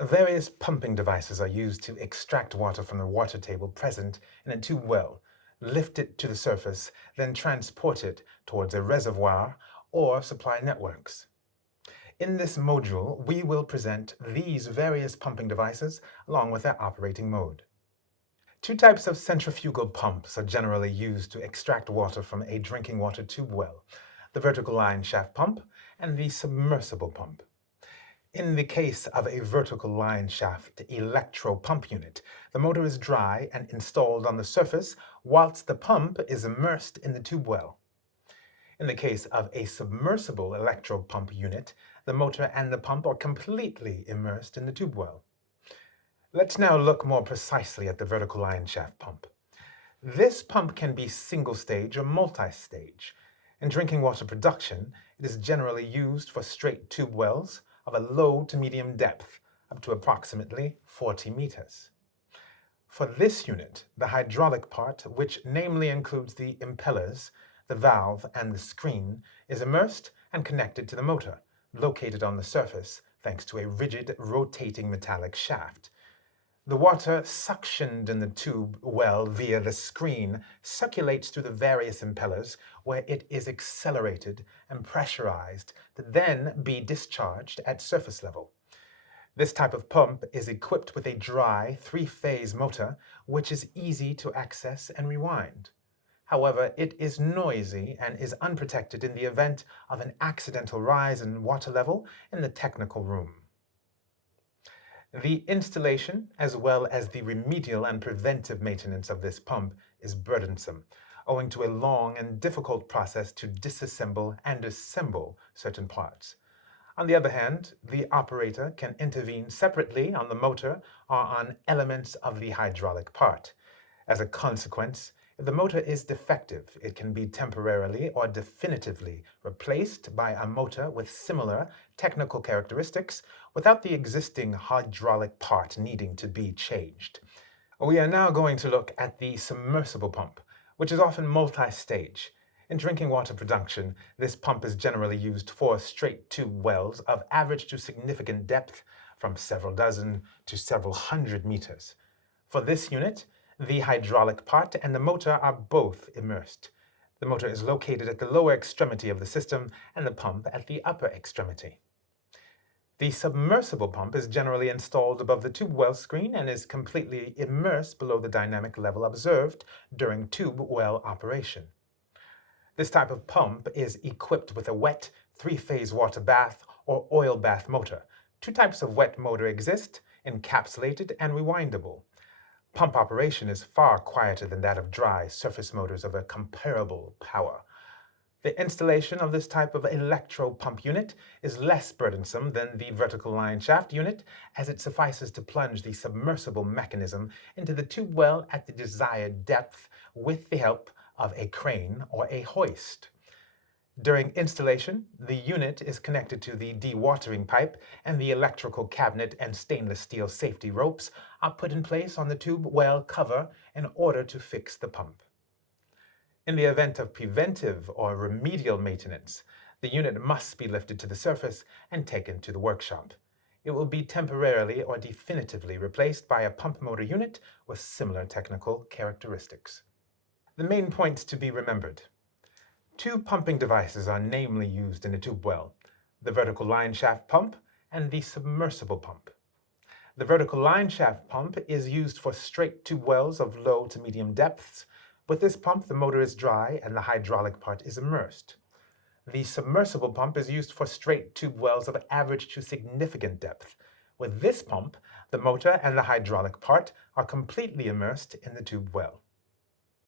Various pumping devices are used to extract water from the water table present in a tube well, lift it to the surface, then transport it towards a reservoir or supply networks. In this module, we will present these various pumping devices along with their operating mode. Two types of centrifugal pumps are generally used to extract water from a drinking water tube well: the vertical line shaft pump and the submersible pump. In the case of a vertical line shaft electro-pump unit, the motor is dry and installed on the surface whilst the pump is immersed in the tube well. In the case of a submersible electro-pump unit, the motor and the pump are completely immersed in the tube well. Let's now look more precisely at the vertical line shaft pump. This pump can be single-stage or multi-stage. In drinking water production, it is generally used for straight tube wells of a low to medium depth, up to approximately 40 meters. For this unit, the hydraulic part, which namely includes the impellers, the valve, and the screen, is immersed and connected to the motor, located on the surface thanks to a rigid, rotating metallic shaft. The water suctioned in the tube well via the screen circulates through the various impellers, where it is accelerated and pressurized to then be discharged at surface level. This type of pump is equipped with a dry, three-phase motor, which is easy to access and rewind. However, it is noisy and is unprotected in the event of an accidental rise in water level in the technical room. The installation, as well as the remedial and preventive maintenance of this pump, is burdensome, owing to a long and difficult process to disassemble and assemble certain parts. On the other hand, the operator can intervene separately on the motor or on elements of the hydraulic part. As a consequence, if the motor is defective, it can be temporarily or definitively replaced by a motor with similar technical characteristics without the existing hydraulic part needing to be changed. We are now going to look at the submersible pump, which is often multi-stage. In drinking water production, this pump is generally used for straight tube wells of average to significant depth, from several dozen to several hundred meters. For this unit, the hydraulic part and the motor are both immersed. The motor is located at the lower extremity of the system and the pump at the upper extremity. The submersible pump is generally installed above the tube well screen and is completely immersed below the dynamic level observed during tube well operation. This type of pump is equipped with a wet, three-phase water bath or oil bath motor. Two types of wet motor exist: encapsulated and rewindable. Pump operation is far quieter than that of dry surface motors of a comparable power. The installation of this type of electro-pump unit is less burdensome than the vertical line shaft unit, as it suffices to plunge the submersible mechanism into the tube well at the desired depth with the help of a crane or a hoist. During installation, the unit is connected to the dewatering pipe, and the electrical cabinet and stainless steel safety ropes are put in place on the tube well cover in order to fix the pump. In the event of preventive or remedial maintenance, the unit must be lifted to the surface and taken to the workshop. It will be temporarily or definitively replaced by a pump motor unit with similar technical characteristics. The main points to be remembered. Two pumping devices are namely used in a tube well: the vertical line shaft pump and the submersible pump. The vertical line shaft pump is used for straight tube wells of low to medium depths. With this pump, the motor is dry and the hydraulic part is immersed. The submersible pump is used for straight tube wells of average to significant depth. With this pump, the motor and the hydraulic part are completely immersed in the tube well.